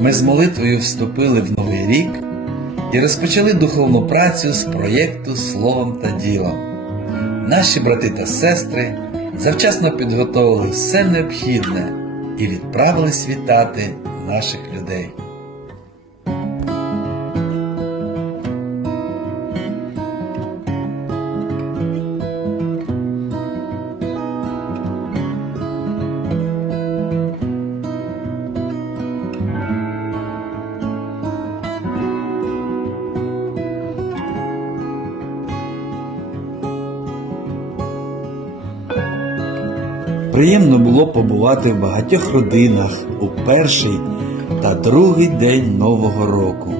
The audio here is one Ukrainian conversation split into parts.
ми з молитвою вступили в новий рік і розпочали духовну працю з проєкту Словом та ділом. Наші брати та сестри завчасно підготовили все необхідне і відправились вітати наших людей. Приємно було побувати в багатьох родинах у перший та другий день Нового року,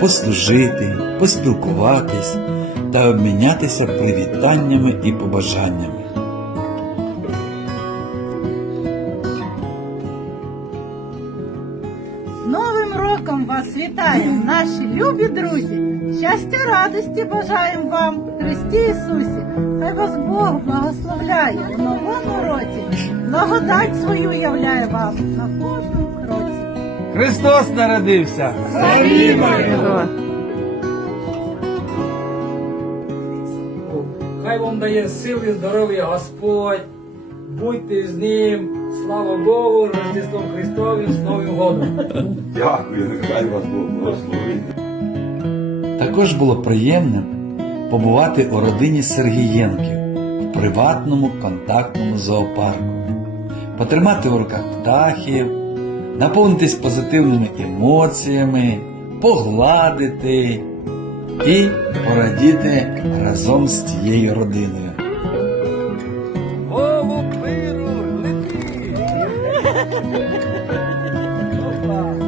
послужити, поспілкуватись та обмінятися привітаннями і побажаннями. З Новим роком вас вітаємо, наші любі друзі! Щастя, радості бажаємо вам, Христі Ісусі! Хай вас Бог благословляє в новому році, благодать свою являє вам на кожному кроці. Христос народився! Хай вам дає сил і здоров'я Господь. Будьте з ним. Слава Богу, Рождеством Христовим, з Новим годом. Дякую, нехай вас Бог благословить. Також було приємним побувати у родині Сергієнків в приватному контактному зоопарку, потримати в руках птахів, наповнитись позитивними емоціями, погладити і порадіти разом з тією родиною. Thank you.